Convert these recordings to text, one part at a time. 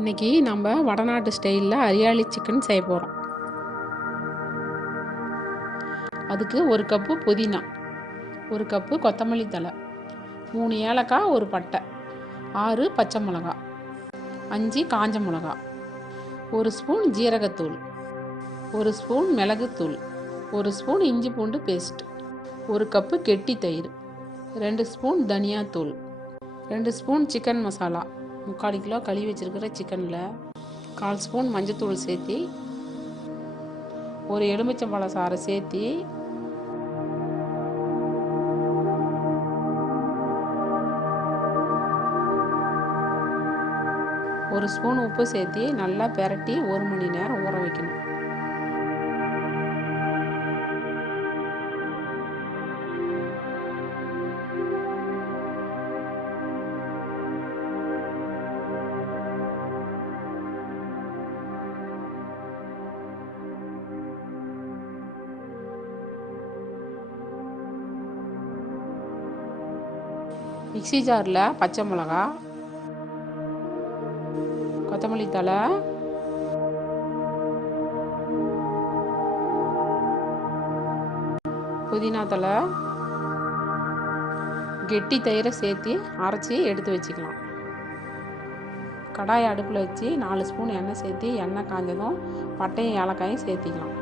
இன்றைக்கி நம்ம வடநாட்டு ஸ்டைலில் ஹரியாலி சிக்கன் செய்ய போகிறோம். அதுக்கு 1 கப்பு புதினா, 1 கப்பு கொத்தமல்லி தழை, 3 ஏலக்காய், 1 பட்டை, 6 பச்சை மிளகா, 5 காஞ்ச மிளகா, 1 ஸ்பூன் ஜீரகத்தூள், 1 ஸ்பூன் மிளகுத்தூள், 1 ஸ்பூன் இஞ்சி பூண்டு பேஸ்ட், 1 கப்பு கெட்டி தயிர், 2 ஸ்பூன் தனியாத்தூள், 2 ஸ்பூன் சிக்கன் மசாலா, 3/4 கிலோ கழுவி வச்சுருக்கிற சிக்கனில் 1/4 ஸ்பூன் மஞ்சத்தூள் சேர்த்தி, ஒரு எலுமிச்சம்பழ சாறை சேர்த்தி, ஒரு ஸ்பூன் உப்பு சேர்த்தி நல்லா பெரட்டி 1 மணி நேரம் ஊற வைக்கணும். மிக்ஸி ஜாரில் பச்சை மிளகா, கொத்தமல்லி தழை, புதினா தழை, கெட்டி தயிரை சேர்த்து அரைச்சி எடுத்து வச்சுக்கலாம். கடாயை அடுப்பில் வச்சு 4 ஸ்பூன் எண்ணெய் சேர்த்து எண்ணெய் காஞ்சதும் பட்டையும் ஏலக்காயும் சேர்த்திக்கலாம்.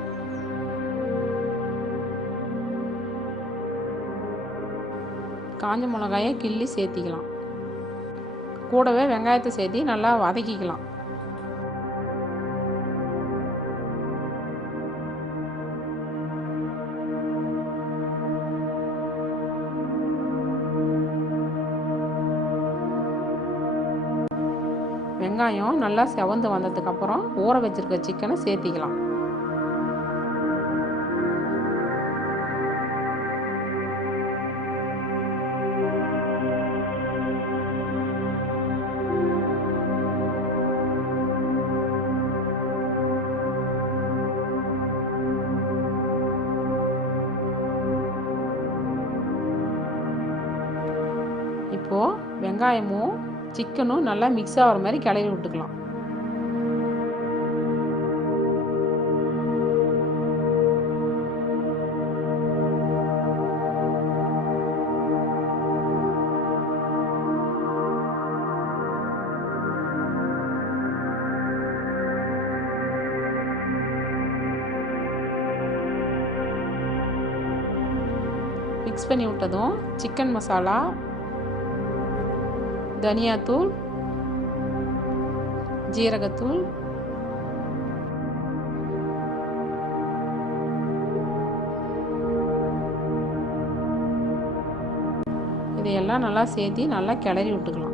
காஞ்ச மிளகாயை கிள்ளி சேர்த்திக்கலாம். கூடவே வெங்காயத்தை சேர்த்து நல்லா வதக்கிக்கலாம். வெங்காயம் நல்லா செவந்து வந்ததுக்கப்புறம் ஊற வச்சிருக்க சிக்கனை சேர்த்திக்கலாம். இப்போது வெங்காயமும் சிக்கனும் நல்லா மிக்ஸ் ஆகிற மாதிரி கிளறி விட்டுக்கலாம். மிக்ஸ் பண்ணி விட்டதும் சிக்கன் மசாலா, தனியாத்தூள், ஜீரகத்தூள், இதையெல்லாம் நல்லா சேர்த்து நல்லா கிளறி விட்டுக்கலாம்.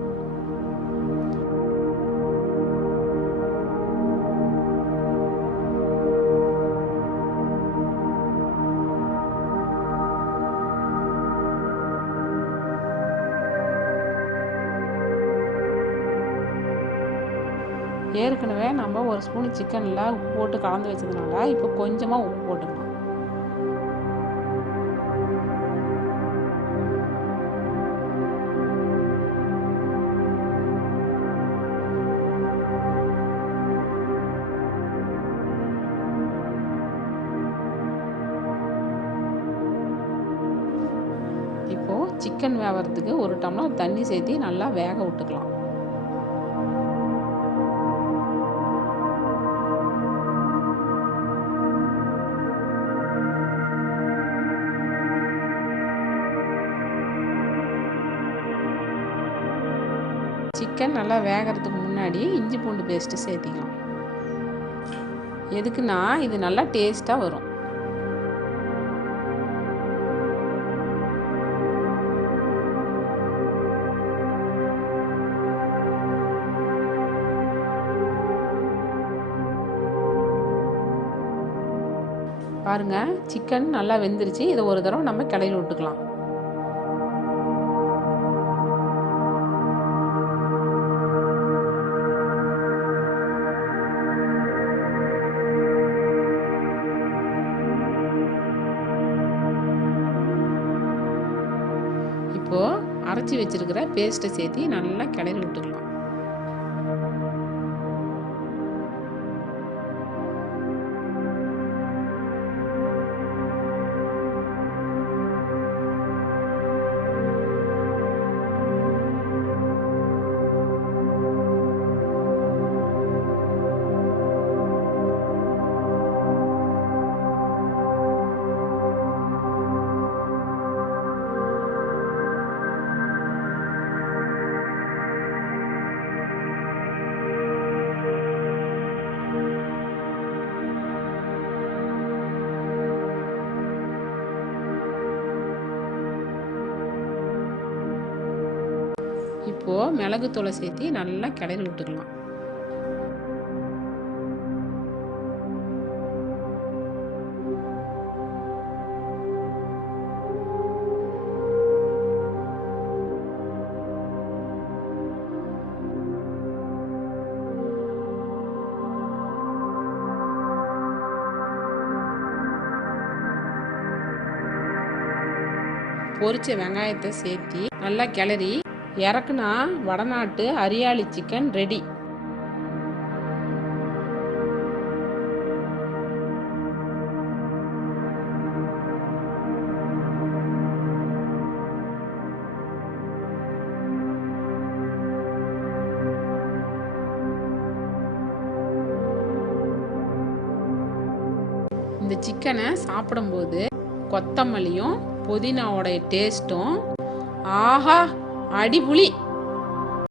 ஏற்கனவே நம்ம 1 ஸ்பூன் சிக்கனில் உப்பு போட்டு கலந்து வச்சதுனால இப்போ கொஞ்சமாக உப்பு போட்டுக்கலாம். இப்போது சிக்கன் வேகிறதுக்கு 1 டம்ளர் தண்ணி சேர்த்து நல்லா வேக விட்டுக்கலாம். சிக்கன் நல்லா வேகிறதுக்கு முன்னாடி இஞ்சி பூண்டு பேஸ்ட்டு சேர்த்திக்கலாம். எதுக்குன்னா இது நல்லா டேஸ்ட்டாக வரும். பாருங்கள், சிக்கன் நல்லா வெந்துருச்சு. இதை ஒரு தடவை நம்ம கிளறி விட்டுக்கலாம். இப்போது அரைச்சி வச்சுருக்கிற பேஸ்ட்டை சேர்த்து நல்லா கிளறி விட்டுக்கலாம். மிளகுத்தூளை சேர்த்து நல்லா கிளறி விட்டுக்கலாம். பொரிச்ச வெங்காயத்தை சேர்த்து நல்லா கிளறி இறக்குனா வடநாட்டு ஹரியாளி சிக்கன் ரெடி. இந்த சிக்கனை சாப்பிடும்போது கொத்தமல்லியும் புதினாவோடைய டேஸ்ட்டும் ஆஹா அடிபுலி.